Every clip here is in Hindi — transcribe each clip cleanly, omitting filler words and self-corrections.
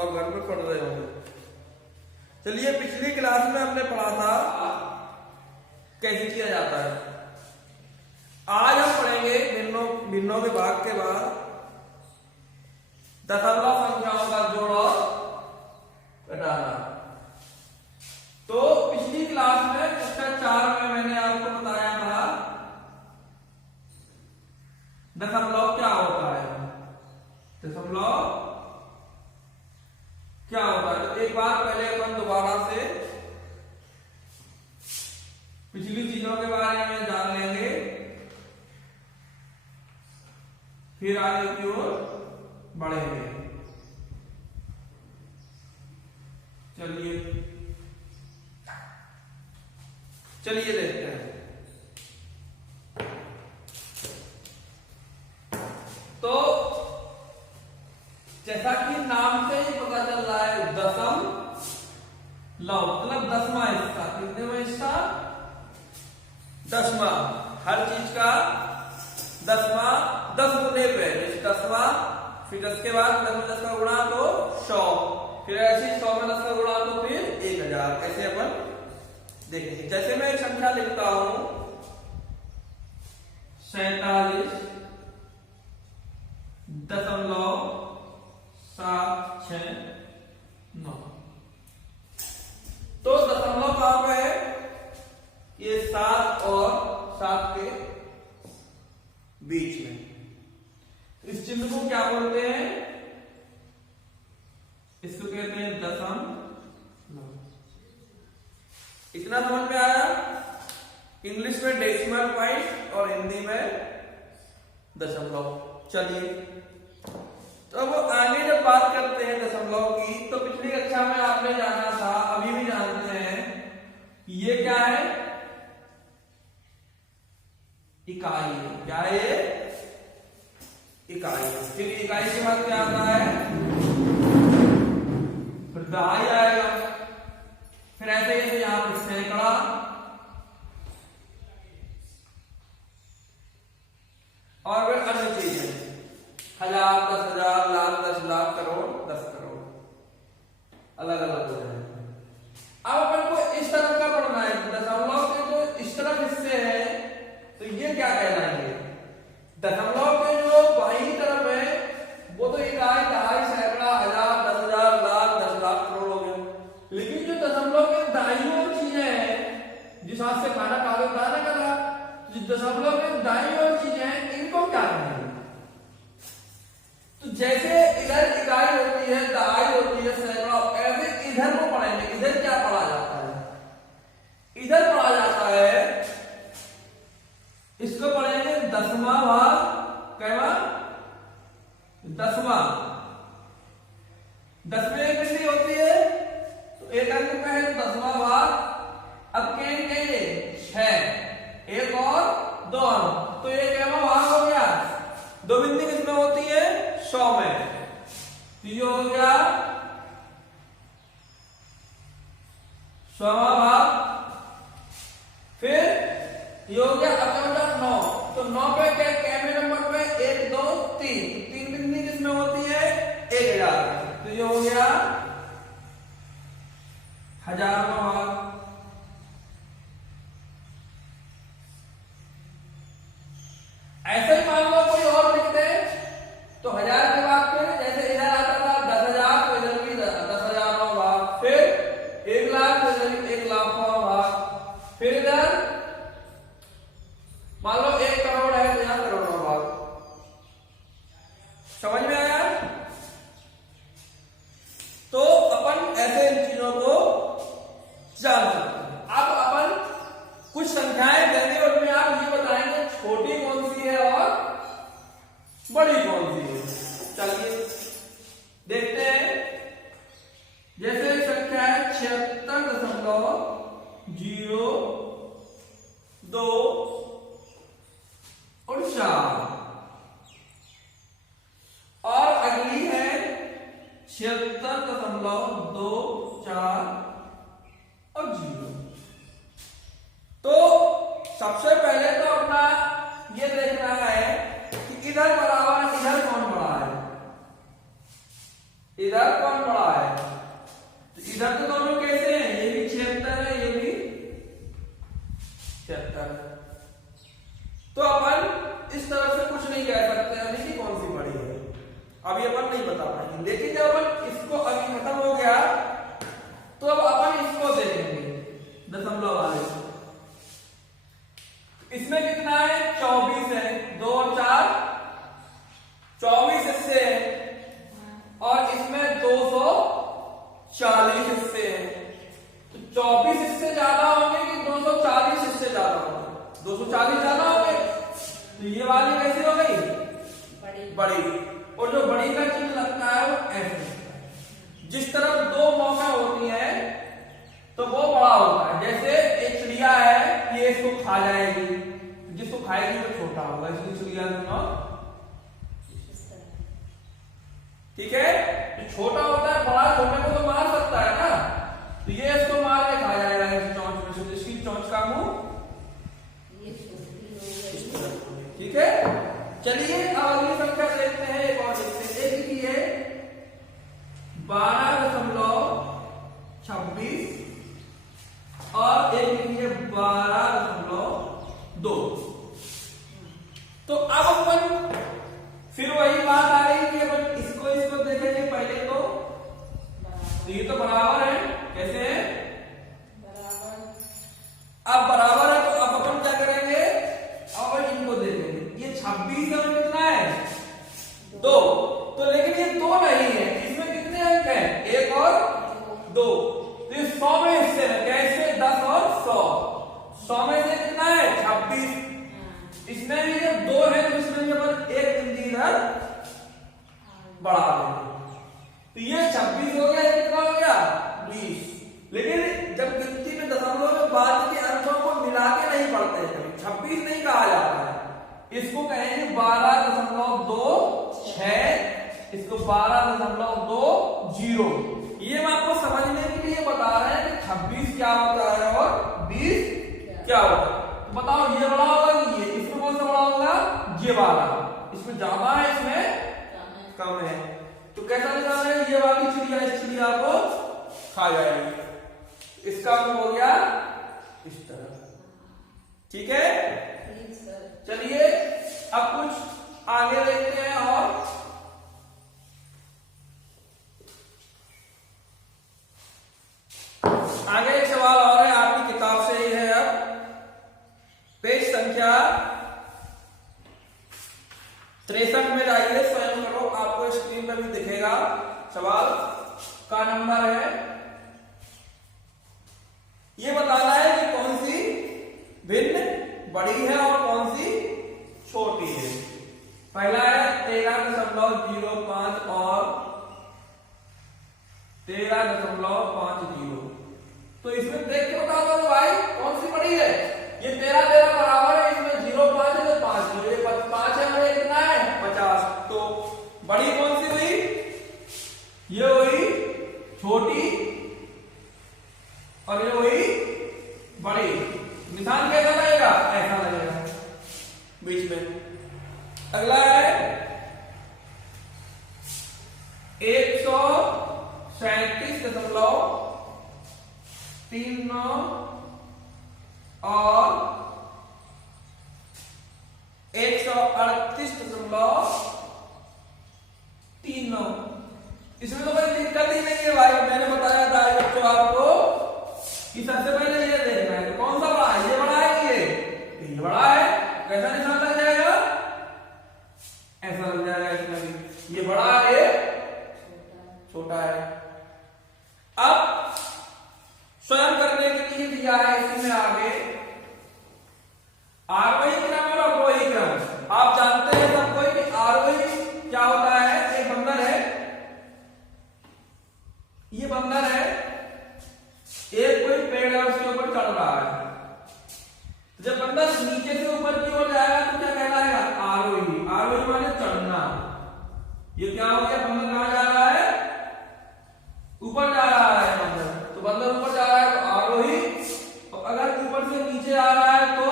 और घर में पढ़ रहे होंगे। चलिए, पिछली क्लास में हमने पढ़ा था कैसे किया जाता है। आज हम पढ़ेंगे भिन्नों के भाग के बाद दशमलव संख्याओं का जोड़ और घटाना। तो पिछली क्लास में कक्षा 4 में मैंने आपको बताया था दशमलव क्या होता है। दशमलव क्या होता है, तो एक बार पहले अपन दोबारा से पिछली चीजों के बारे में जान लेंगे, फिर आगे की ओर बढ़ेंगे। चलिए देखते हैं। तो जैसा कि नाम से ही पता चल रहा है, दशम लव मतलब दसवां हिस्सा। कितने में हिस्सा? दसवां। हर चीज का दसवां, 10 गुने पे, दसवां, फिर 10 के बाद 10 में 10 का गुणा तो 100, फिर ऐसे 100 में 10 का गुणा तो फिर 1000। ऐसे अपन देखेंगे। जैसे मैं एक संख्या लिखता हूं 47.769। तो दशमलव कहां पे है? ये 7 और 7 के बीच में। इस चिन्ह को क्या बोलते हैं? इसको कहते हैं दशमलव। इतना समझ में आया? इंग्लिश में डेसिमल पॉइंट और हिंदी में दशमलव। चलिए, तो अब आगे जब बात करते हैं दशमलव की, तो पिछली कक्षा में आपने जाना था, अभी भी जानते हैं, ये क्या है? इकाई। क्या है ये? इकाई। फिर इकाई के बाद क्या आता है? फिर दहाई आएगा। फिर ऐसे ही यहां पर सैकड़ा, और फिर अन्य चीजें, 1000, 10,000, लाख, 10 लाख, करोड़, 10 करोड़, अलग अलग हो जाए। अब अपन को इस तरफ का पढ़ना है। दशमलव के जो इस तरफ हिस्से हैं, तो ये क्या कहलाएंगे? दशमलव के जो बाईं तरफ है वो तो इकाई, दहाई, सैकड़ा, 1000, 10,000, लाख, 10 लाख, करोड़ हो गए। लेकिन जो दशमलव के दाईं ओर चीजें हैं, जिस हाथ से खाना खा लो खाना कर रहा, जो दशमलव के दाईं ओर चीजें हैं, इनको क्या कहेंगे? तो जैसे इधर इकाई होती है, दहाई होती है, सैकड़ा, ऐसे इधर को पढ़ेंगे। इधर क्या पढ़ा जाता है? इधर पढ़ा जाता है, इसको पढ़ेंगे दसवां भाग। कहवा? दसवां। 10 में एक गिनती होती है, तो एक अंक पे है 10वां भाग। अब कहेंगे 6, एक और 2 अंक, तो ये कहवा भाग हो गया। 2 बिंदी किसमें होती है? 100 में। तो ये हो गया 100वां भाग। फिर ये हो गया, अब क्या बचा? 9। तो 9 पे कैमे नंबर पे 1, 2, 3, 3 बिंदी किसमें होती है? 1000। तो ये हो गया 1000वां भाग। ऐसे ही मान लो कोई और लिख दे, तो 1000 के बाद फिर जैसे इधर आता था 10,000, तो इधर भी 10,000वां भाग। फिर 1 लाख, तो इधर 1 लाखवां भाग। फिर इधर मान लो 1 करोड़ है, तो यहां करोड़वां भाग। समझ में आया? तो अपन ऐसे इन चीजों को जान सकते हैं। अब अपन कुछ संख्याएं देंगे, उसमें आप ये बताएंगे छोटी कौन सी है और बड़ी कौन सी है। चलिए देखते हैं। जैसे संख्या है 76.02 और 4, और अगली है 76.24 और 0। तो सबसे पहले तो अपना ये देखना है कि इधर बराबर इधर कौन बड़ा है। इधर कौन बड़ा है? तो इधर तो दोनों कैसे हैं, ये भी 76 है, ये भी 76। तो अपन इस तरफ से कुछ नहीं कह सकते यानी कि कौन सी बड़ी है, अभी अपन नहीं बता पाएंगे। लेकिन जब अपन इसको अभी खत्म हो गया तो अब अपन इसको देखेंगे दशमलव वाले। इसमें कितना है? 24 है, 2 और 4 24 हिस्से हैं और इसमें 240 हिस्से हैं। तो 24 हिस्से ज्यादा होंगे कि 240 हिस्से ज्यादा होंगे? 240 ज्यादा होंगे। तो ये वाली कैसी हो गई? बड़ी। और जो बड़ी का चिन्ह लगता है वो ऐसे, जिस तरफ दो मौका होती है तो वो बड़ा होता है। जैसे एक चिड़िया है, ये इसको खा जाएगी, जिसको खाएगी वो छोटा होगा, इसलिए चिड़िया ठीक है। जो छोटा होता है बड़ा छोटे को तो मार सकता है ना, तो ये इसको मार के खा जाएगा इस चोंच में से, इसकी चोंच का मुंह ठीक है। चलिए अब अगली संख्या देखते हैं, एक और देखते हैं। एक की है 12.26 और एक की है 12.2। तो अब अपन फिर वही बात आ रही कि अपन इसको देखेंगे पहले तो ये तो बराबर है, कैसे है? अब बराबर है तो अब अपन क्या करेंगे, अब इनको देखेंगे। ये 26 और कितना है? 2। तो लेकिन ये 2 नहीं है, इसमें कितने अंक हैं? 1 और 2। तो ये 100 में हिस्से हैं, कैसे? 10 और 100। 100 में से कितना है? 26। इसमें भी जब 2 है तो इसमें भी अपन एक बिंदु इधर बढ़ा देंगे। तो ये 26 हो गया, ये कितना हो गया? 20। लेकिन जब गिनती में दशमलव में बाद के अंकों को मिला के नहीं पढ़ते हैं, 26 नहीं कहा जाता है, इसको कहेंगे 12.26, इसको 12.20। ये हम आपको समझने के लिए बता रहे हैं कि 26 क्या होता है और 20 क्या होता है। तो बताओ ये बड़ा होगा कि ये? इसमें कौन सा बड़ा होगा? ये वाला। इसमें ज्यादा है, इसमें कम है। तो कैसा निकाल रहे हैं? ये वाली चिड़िया इस चिड़िया को खा जाएगी, इसका हो गया इस तरह, ठीक है। चलिए अब कुछ आगे देखते हैं। और आगे एक सवाल और है, आपकी किताब से ही है। अब पेज संख्या 63 में जाइए, स्वयं करो, आपको स्क्रीन पर भी दिखेगा। सवाल का नंबर है, ये बताना है कि कौन सी भिन्न बड़ी है और कौन सी छोटी है। पहला है 13.05 और 13.50। तो इसमें देख के बता दो भाई कौन सी बड़ी है। ये 13 बराबर है, इसमें 0.5 है तो 5, ये 5 है और ये कितना है? 50। तो बड़ी कौन सी हुई? ये हुई छोटी और ये हुई बड़ी। निशान कैसा लगेगा? ऐसा लगेगा बीच में। अगला है 137.39 और 138.39। इसमें तो कोई दिक्कत ही नहीं है भाई, मैंने बताया था बच्चों आपको कि सबसे पहले ये देखना है कौन सा बड़ा है। ये बड़ा है कि ये बड़ा है, कैसा निशान लग जाएगा? ऐसा लग जाएगा। इसमें भी ये बड़ा है, ये छोटा है। अब स्वयं करने के लिए दिया है इसी में आगे आरोही क्रम और अवरोही क्रम। आप जानते हैं सब कोई कि आरोही क्या होता है? एक बंदर है, ये बंदर है, एक कोई पेड़ है उसके ऊपर चढ़ रहा है। जब बंदर नीचे से ऊपर की ओर जाएगा तो क्या कहलाएगा? आरोही। आरोही माने चढ़ना। ये क्या हो गया? बंदर कहां जा रहा है? ऊपर जा रहा है बंदर। तो बंदर ऊपर जा रहा है तो आरोही, और अगर ऊपर से नीचे आ रहा है तो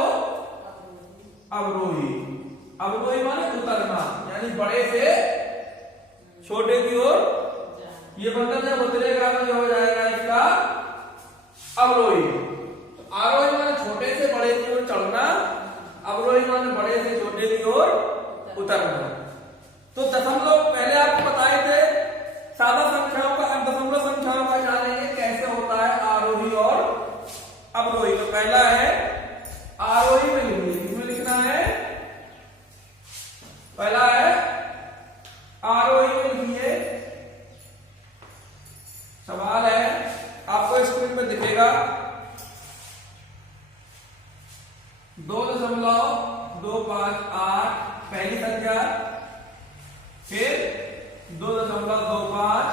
अवरोही। अवरोही माने उतरना, यानी बड़े से छोटे की ओर ये बंधन जब उतरेगा तो ये हो जाएगा इसका अवरोही। तो आरोही माने छोटे से बड़े की ओर चढ़ना, अवरोही माने बड़े से छोटे की ओर उतरना। तो दशमलव पहले आपको बताए थे, सादा संख्याओं का दशमलव संख्याओं का जानेंगे कैसे होता है आरोही और अवरोही। तो पहला है आरोही में लिखिए, इसमें लिखना है, पहला है आरोही में लिखिए। सवाल है आपको स्क्रीन पे दिखेगा 2.258 पहली संख्या, फिर 2.25,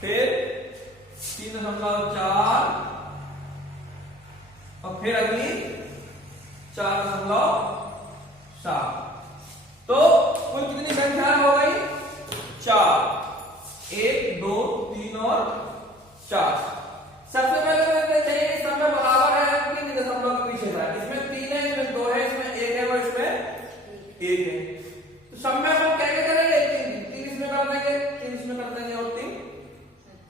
फिर 3.4 और फिर अगली 4.7। तो कुल कितनी संख्या हो गई? 4, 1, 2, 3 और 4। सबसे पहले मैं चाहिए इस समय बराबर है कि दशमलव के पीछे है। इसमें 3 है, इसमें 2 है, इसमें 1 है और इसमें 1 है। तो सब में हम क्या करेंगे? 3 इसमें कर देंगे, 3 इसमें कर देंगे और 3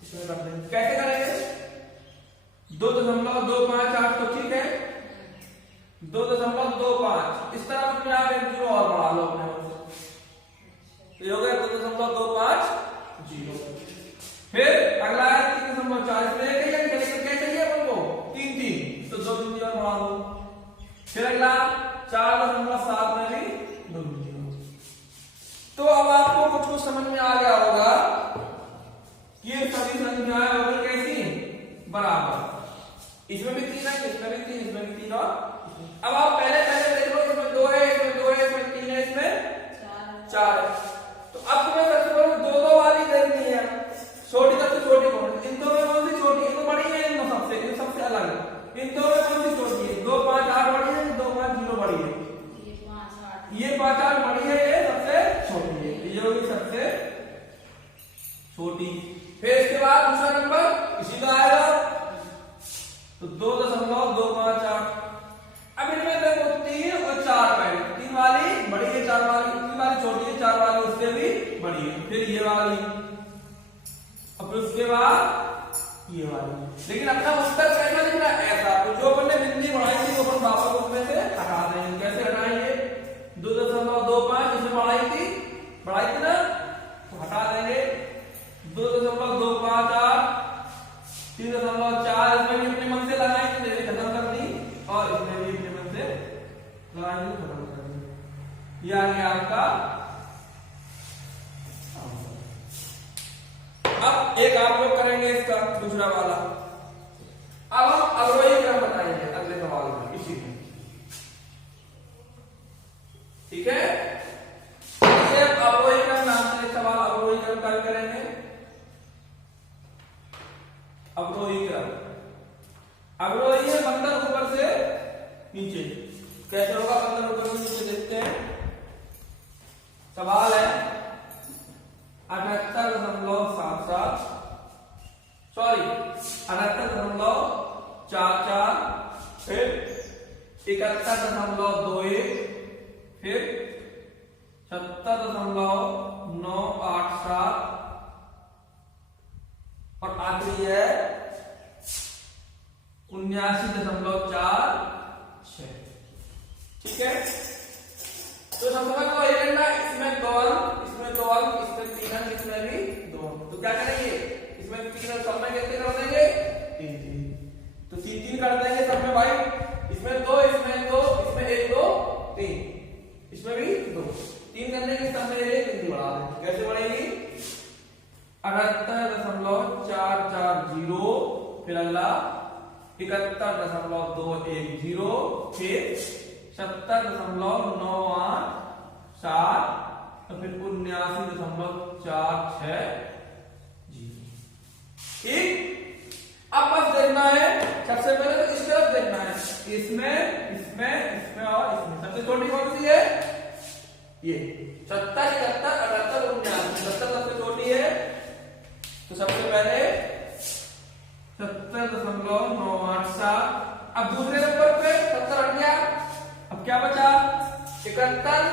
इसमें कर देंगे। कैसे करेंगे? 2.258 तो ठीक है, 2.25 इस तरफ अपने आप एक जीरो और बढ़ा लो अपने आप से, तो ये हो गया 2.250। फिर अगला है 3.4, इसमें एक है क्या चाहिए अपन को? 3 तो 2 बिंदु और बढ़ा लो। फिर अगला 4.7 में भी 2 बिंदु। तो अब आपको कुछ समझ में आ गया होगा कि ये सभी संख्याएं होगी कैसी? बराबर। इसमें भी 3 है, इसमें भी 3, इसमें भी 3 और अब आप पहले देख लो, इसमें 2 है, इसमें 2 है, इसमें 3 है, इसमें 4 है। तो अब तुम्हें सबसे पहले 2 वाली देखनी है, छोटी सबसे छोटी कौन है? इन दो में कौन सी छोटी? इन दो बड़ी है, इन दो सबसे, इन सबसे अलग है। इन दो में कौन सी छोटी है? 2, 5, 8 बड़ी है, 2, 5, 0 बड़ी है। ये 5, 8 बड़ी है, ये सबसे छोटी है, ये होगी सबसे छोटी। फिर इसके बाद दूसरा नंबर इसी का आएगा, तो 2.258। अब इनमें देखो 3 और 4 पहले, 3 वाली बड़ी है, 4 वाली, 3 वाली छोटी है, 4 वाली उससे भी बड़ी है, फिर ये वाली, और फिर उसके बाद ये वाली। लेकिन अपना उत्तर कैसा लिखना है? ऐसा। तो जो अपन ने बिंदी बढ़ाई थी वो अपन वापस उसमें से हटा देंगे। कैसे हटाएंगे? 2.25 इसमें बढ़ाई थी ना, तो हटा देंगे। 2.258, 3.4 इसमें भी अपने मन से लगाएंगे, खत्म कर दी, और इसमें भी अपने मन से लगाएंगे, खत्म कर दी। यह आ गया आपका। अब एक आप लोग करेंगे इसका दूसरा वाला। अब हम अवरोही क्रम बताएंगे अगले सवाल में, इसी में, ठीक है? अवरोही क्रम नाम से सवाल अवरोही क्रम का करेंगे। अवरोही क्रम, अवरोही है बंधन ऊपर से नीचे। कैसे होगा बंधन ऊपर से नीचे? देखते हैं। सवाल है 78.77, सॉरी 78.44, फिर 71.21, फिर 70.987 और आखिरी है 79.46। ठीक है? तो सबसे पहले वही करना, इसमें 2 अंक, इसमें 2 अंक, इसमें 3 अंक, इसमें भी 2 अंक। तो क्या करेंगे? इसमें 3 अंक सब में कितने कर देंगे? 3। तो 3 कर देंगे सब में भाई। इसमें 2, इसमें 2, इसमें 1, 2, 3, इसमें भी 2। 3 करने के सब में 1 बिंदु बढ़ा दें। कैसे बढ़ेगी? 78.440, फिर अगला 71.210, फिर 70.987 और फिर 79.46। ठीक। अब बस देखना है, सबसे पहले तो इस तरफ देखना है, इसमें, इसमें, इसमें और इसमें। सबसे छोटी कौन सी है? ये 70, 71, 78, 79। 70 सबसे छोटी है, तो सबसे पहले 70.987। अब दूसरे नंबर पे 70 हट गया, अब क्या बचा? 71,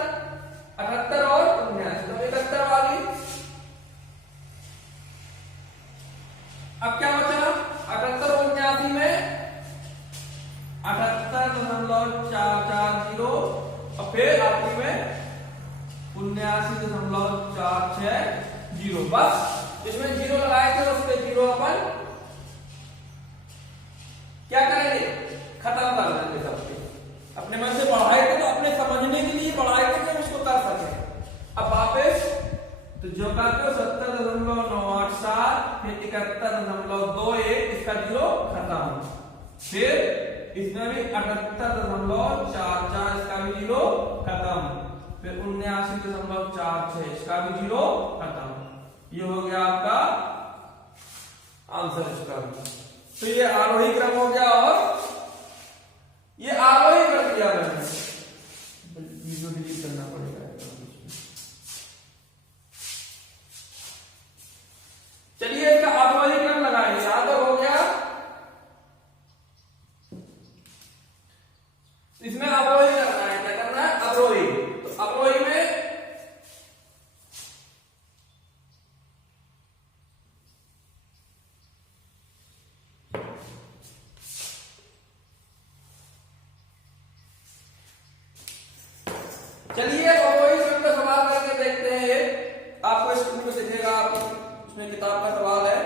78 और 79। तो 71 वाली अब क्या बचा 78 और 79 में 78.440 और फिर आखिरी में 79.460। बस इसमें जीरो लगाए थे तो उसके जीरो अपन क्या करेंगे खत्म कर देंगे सबके। अपने मन से बढ़ाए थे तो अपने समझने के लिए बढ़ाए थे कि उसको कर सके। अब वापस तो जो करते हो 70.987 फिर 71.21 इसका जीरो खत्म। फिर इसमें भी 78.44 इसका भी जीरो खत्म। फिर 79.46 इसका भी जीरो खत्म। ये हो गया आपका आंसर इसका। तो ये आरोही क्रम हो गया और ये आरोही कर दिया मैंने। वीडियो डिलीट करना पड़ेगा। चलिए इसका आरोही क्रम लगाएंगे। आधा हो गया। इसमें अवरोही करना है। क्या करना है अवरोही। तो अवरोही में चलिए अवरोही क्रम का सवाल करके देखते हैं। आपको स्कूल में दिखेगा, उसमें किताब का सवाल है।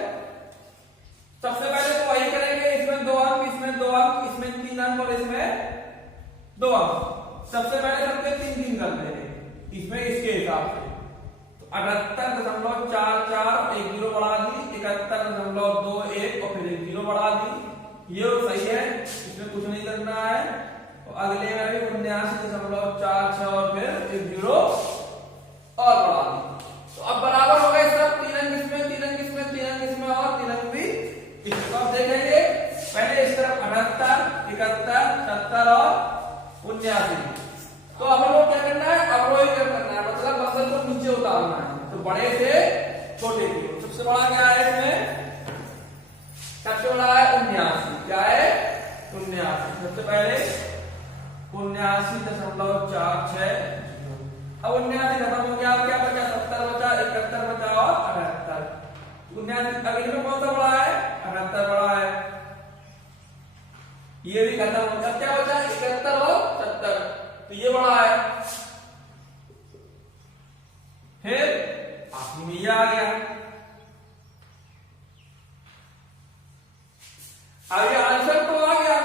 सबसे पहले तो वही करेंगे। इसमें 2 अंक, इसमें 2 अंक, इसमें 3 अंक और इसमें 2 अंक। सबसे पहले सबके 3 करते हैं इसमें इसके हिसाब से। तो 78.44 एक जीरो बढ़ा दी, 71.21 और फिर एक जीरो बढ़ा दी। ये सही है, इसमें कुछ नहीं करना है। तो अगले में भी 79.46 और फिर एक जीरो और बढ़ा दी। तो अब बराबर हो गए सब। 3 अंक इसमें, 3 अंक इसमें, 3 अंक इसमें और 3 अंक भी इसमें। तो अब देखेंगे पहले इस तरफ 78, 71, 70 और 79। तो अब हम लोग क्या करना है अवरोही क्रम करना है, मतलब बंडल को नीचे उतारना है। तो बड़े से छोटे की सबसे बड़ा क्या है इसमें, सबसे बड़ा है 79। क्या है 79। सबसे पहले 79.46। अब 79 खत्म हो गया। अब क्या बचा 70 बचा, 71 बचा और 78। 79 अब इनमें कौन सा बड़ा है 78 बड़ा है। ये भी खत्म हो गया। क्या बचा 71 और 70। तो ये बड़ा है। फिर आखिरी में ये आ गया। अब ये आंसर तो आ गया,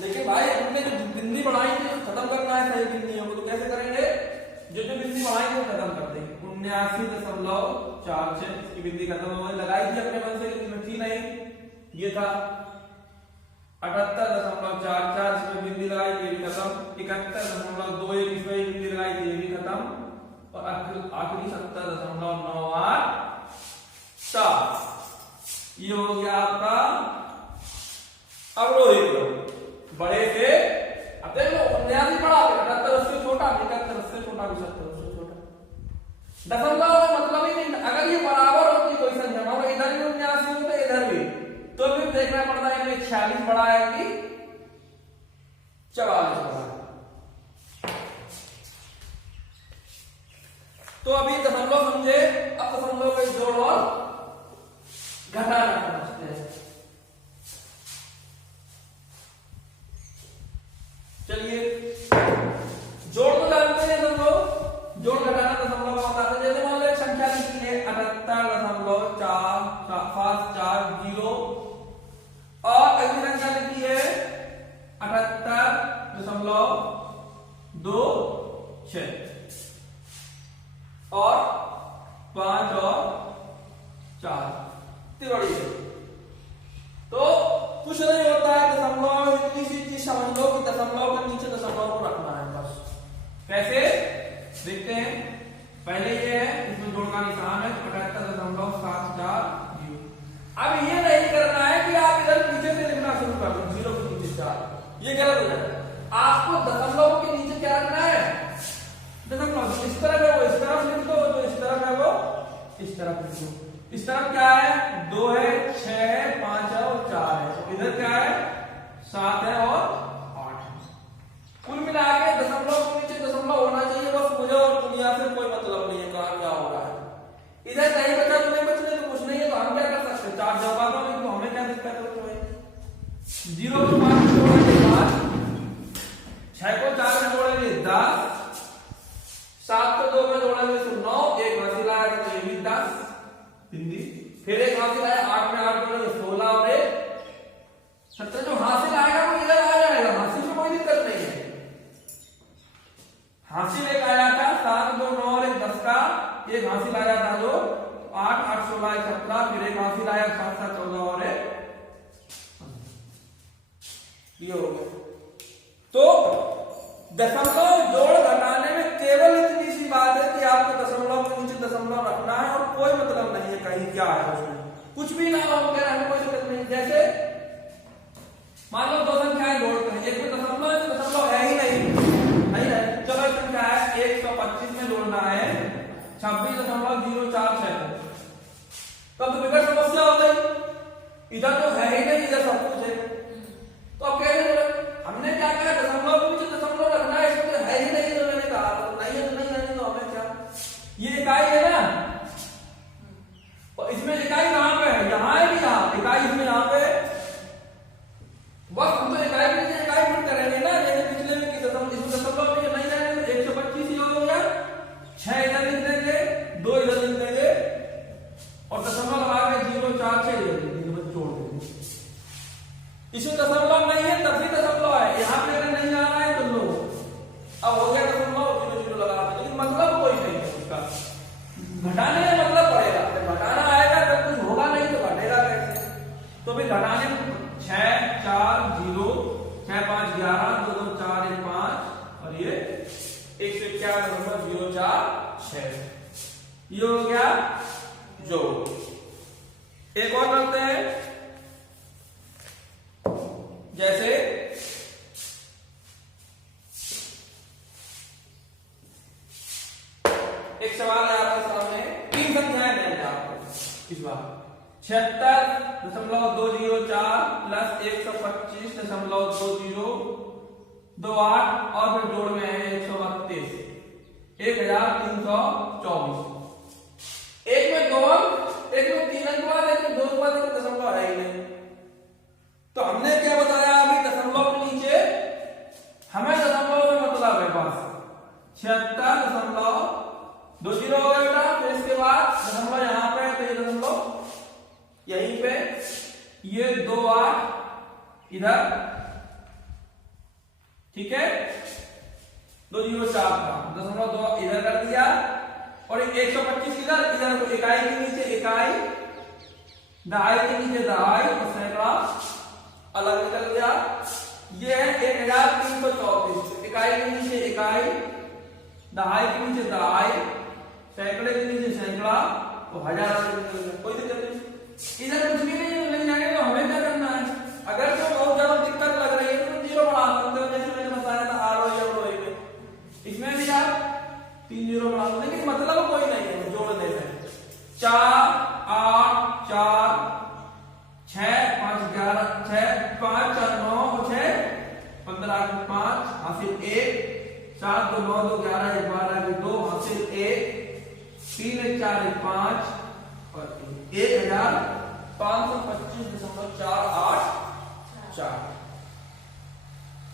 लेकिन भाई हमने जो बिंदी बढ़ाई थी खत्म करना है सही बिंदियों को। तो कैसे करेंगे, जो जो बिंदी बढ़ाई थी खत्म कर देंगे। 79.46 इसकी बिंदी खत्म हो गई। लगाई थी अपने मन से लेकिन थी नहीं, ये था 78.44 इसमें बिंदी लगाई थी, ये भी खत्म। 71.21 इसमें बिंदी लगाई थी, ये भी खत्म। और आखिरी 70.987 ये हो गया आपका अवरोही क्रम बड़े से। अब देख लो 79 बड़ा, 78 उससे छोटा, 71 उससे छोटा, 70 उससे छोटा। दशमलव में मतलब ही नहीं। अगर ये बराबर होती कोई संख्या, मान लो इधर भी 79 होता इधर भी, तो फिर देखना पड़ता है इनमें 46 बड़ा है कि 44 बड़ा है। तो अभी दशमलव समझे। अब दशमलव के जोड़ और घटाना समझते हैं। चलिए जोड़ तो जानते हैं सब लोग, जोड़ घटाना दशमलव का बताते हैं। जैसे मान लो एक संख्या लिखी है 78.450 और अगली संख्या लिखी है 78.26 और 5 और 4 इतनी बड़ी है। तो कुछ नहीं होता है, दशमलव इतनी सी चीज समझ लो कि दशमलव के नीचे दशमलव को रखना है बस। कैसे देखते हैं। पहले ये है, इसमें जोड़ का निशान है 78.740। अब ये नहीं करना है कि आप इधर नीचे से लिखना शुरू कर दो 0 के नीचे 4, ये गलत हो जाएगा। आपको दशमलव के नीचे क्या रखना है दशमलव। इस तरफ है वो इस तरफ लिख दो, जो इस तरफ है वो इस तरफ लिख दो। इस तरफ क्या है 2 है, 6 है, 5 है और 4 है। तो इधर क्या है 7 है और 8 है। कुल मिला के दशमलव के नीचे दशमलव होना चाहिए बस। मुझे और दुनिया से कोई मतलब नहीं है कहां क्या हो रहा है। इधर नहीं बचा तो नहीं बचने तो कुछ नहीं है। तो हम क्या कर सकते हैं 4 जवाबों में दशमलव और एक, ये हो गया। तो दशमलव जोड़ घटाने में केवल इतनी सी बात है कि आपको दशमलव के नीचे दशमलव रखना है और कोई मतलब नहीं है कहीं क्या है उसमें, कुछ भी ना हो कह रहा है, कोई दिक्कत नहीं। जैसे मान लो दो संख्याएं जोड़ते हैं, एक में दशमलव है, दशमलव है ही नहीं है, चलो एक संख्या है 125 में जोड़ना है 26.046, तब तो बिगड़ समस्या हो गई, इधर तो है ही नहीं, इधर सब कुछ है। तो अब कह रहे हमने क्या कहा, दशमलव के नीचे दशमलव रखना है, इसमें तो है ही नहीं, तो मैंने कहा नहीं है तो नहीं रहने दो, हमें क्या, ये इकाई है ना, और इसमें इकाई कहां पे है, यहां है कि यहां, इकाई इसमें यहां पे, बस हम तो इकाई के नीचे इकाई फिट करेंगे ना, जैसे पिछले में की दशमलव में नहीं रहने तो 125 ही हो गया, 6 इधर लिख देंगे, 2 इधर लिख देंगे और दशमलव आगे 046 इधर जोड़ देंगे। इसमें दशमलव नहीं है तभी दशमलव है, यहाँ पे अगर नहीं आ रहा है तो लो, अब हो गया दशमलव 0 0 लगा दें, लेकिन मतलब कोई नहीं है उसका, घटाने में मतलब पड़ेगा, जब घटाना आएगा तब कुछ होगा, नहीं तो घटेगा कैसे। तो फिर घटाने में 6 4 0 6 5 11 2 2 4 1 5 और ये 151.046, ये हो गया जो। एक और करते हैं, जैसे एक सवाल है आपके सामने, 3 संख्याएं देंगे आपको इस बार, 76.204 प्लस 125.2028 और फिर जोड़ में है 132, 1324। एक में 2 अंक, एक में 3 अंक बाद, एक में 2 अंक बाद, एक में दशमलव है ही नहीं। तो हमने क्या बताया अभी, दशमलव के नीचे हमें दशमलव में मतलब है बस 76.20 हो गया बेटा, फिर इसके बाद दशमलव यहाँ पे है तो ये दशमलव यहीं पे, ये 28 इधर, ठीक है, 204 का दशमलव 2 इधर कर दिया और 125 इधर, इधर को इकाई के नीचे इकाई, दहाई के नीचे दहाई और सैकड़ा अलग निकल गया। ये है 1334, इकाई के नीचे इकाई, दहाई के नीचे दहाई, सैकड़े के नीचे सैकड़ा तो हजार निकल गया, कोई दिक्कत नहीं। इधर कुछ भी नहीं जाएंगे तो हमें क्या करना है, अगर तो बहुत ज्यादा दिक्कत लग रही है तो 0 बढ़ा सकते हो, जैसे मैंने बताया था आर या में, इसमें भी आप 3 0 बढ़ा दो, लेकिन मतलब कोई नहीं है जोड़ने में। 4 8 4 6 5 11 6 5 4 9 6 15 5 हासिल 1 7 2 9 2 11 1 12 2 हासिल 1 3 1 4 1 5 और 1525.484,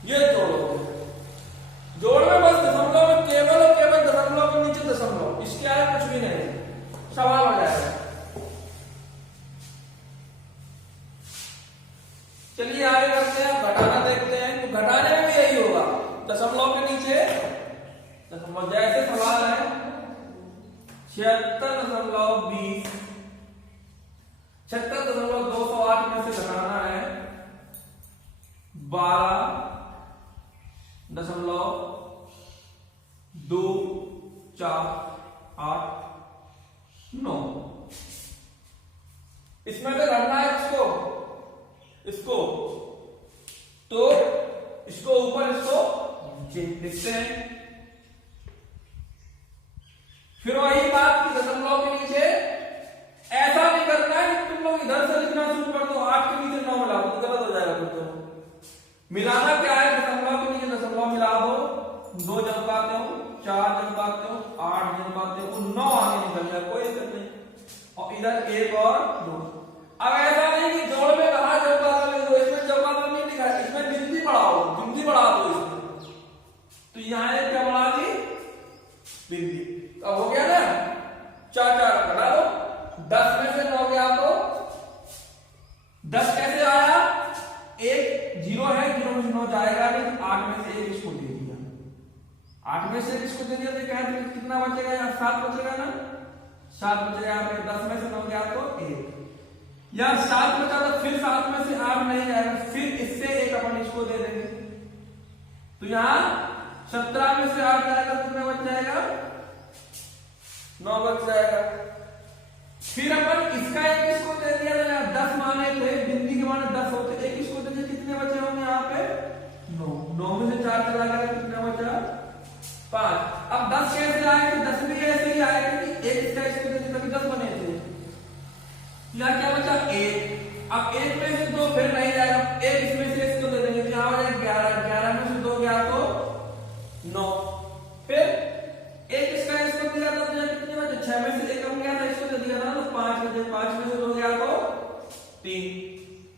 ये जोड़ो, जोड़ में बस दशमलव में केवल और केवल दशमलव के नीचे दशमलव, इसके आगे कुछ भी नहीं, सवाल हो जाएगा। चलिए आगे करते हैं, घटाना देखते हैं। तो घटाने में भी यही होगा, दशमलव के नीचे दशमलव, जैसे सवाल है 76.20 76.208 में से घटाना है 12.248 इसमें से घटना है इसको तो इसको ऊपर इसको लिखते हैं। फिर वही बात की दशमलव के नीचे ऐसा नहीं करना है कि तुम लोग इधर से लिखना शुरू कर दो, 8 के नीचे 9 मिला दो, गलत हो जाएगा। तो मिलाना क्या है, दशमलव के नीचे दशमलव मिला दो, 2 जब पाते हो 4 जब पाते हो 8 जब पाते हो 9 आगे निकल जाए, कोई दिक्कत नहीं। और इधर 1 और 2। अब ऐसा नहीं कि जोड़ में कहा जब पाते हो, इसमें जब पाते नहीं लिखा है, इसमें गिनती बढ़ाओ, गिनती बढ़ा दो इसमें, तो यहां क्या बढ़ा दी, गिनती। अब हो गया ना, 4 4 बढ़ा दो, 10 में से 9 गया तो 10 कैसे आया, 1 0 है, 0 में से 9 जाएगा नहीं, 8 में से 1 इसको दे दिया, 8 में से 1 इसको दे दिया तो क्या कितना बचेगा, यहाँ 7 बचेगा ना, 7 बचेगा यहाँ पे, 10 में से 9 गया तो 1, या 7 बचा तो फिर 7 में से 8 नहीं जाएगा, फिर इससे एक अपन इसको दे देंगे। तो यहाँ 17 में से 8 जाएगा तो कितना बच जाएगा? 9 बच जाएगा। फिर अपन इसका एक इसको दे दिया था, 10 माने थे, बिंदी के माने 10 होते, एक इसको दे दिया, कितने बचे होंगे यहाँ पे? 9 में से 4 चला गया, कितना बचा? 5। अब 10 कैसे आएगा? 10 भी ऐसे ही आएगा कि एक इसका इसको दे दिया, तभी 10 बने थे। यहाँ क्या बचा? 1। अब 1 में से 2 फिर नहीं जाएगा, एक इसमें से इसको दे देंगे, यहाँ हो जाएगा 11, 11 में से 2 गया तो 9। फिर एक इसका इसको दिया था, तो कितने बचे? 6 में से 1 कम गया था, इसको दे दिया था तो 5 बचे, 5 में से 2 गया तो 3,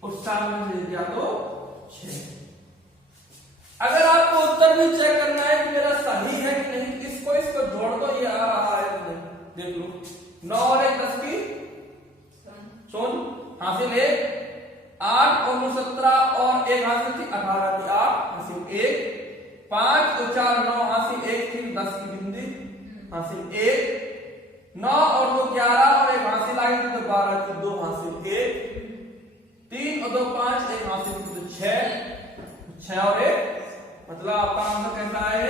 और 7 में से गया तो 6। अगर आपको उत्तर भी चेक करना है कि मेरा सही है कि नहीं, इसको जोड़ दो, ये आ रहा है कि नहीं, देख लो। 9 और 1 10 की सुन हासिल 1, 8 और 9 17 और 1 हासिल थी 18 की 8 हासिल 1, 5 और 4 9 हासिल 1 थी 10 की बिंदी हासिल 1, 9 और 2 11 और 1 हासिल आई थी तो 12 की 2 हासिल 1, 3 और 2 5 1 हासिल थी तो 6 और 1, मतलब आपका आंसर कैसा है?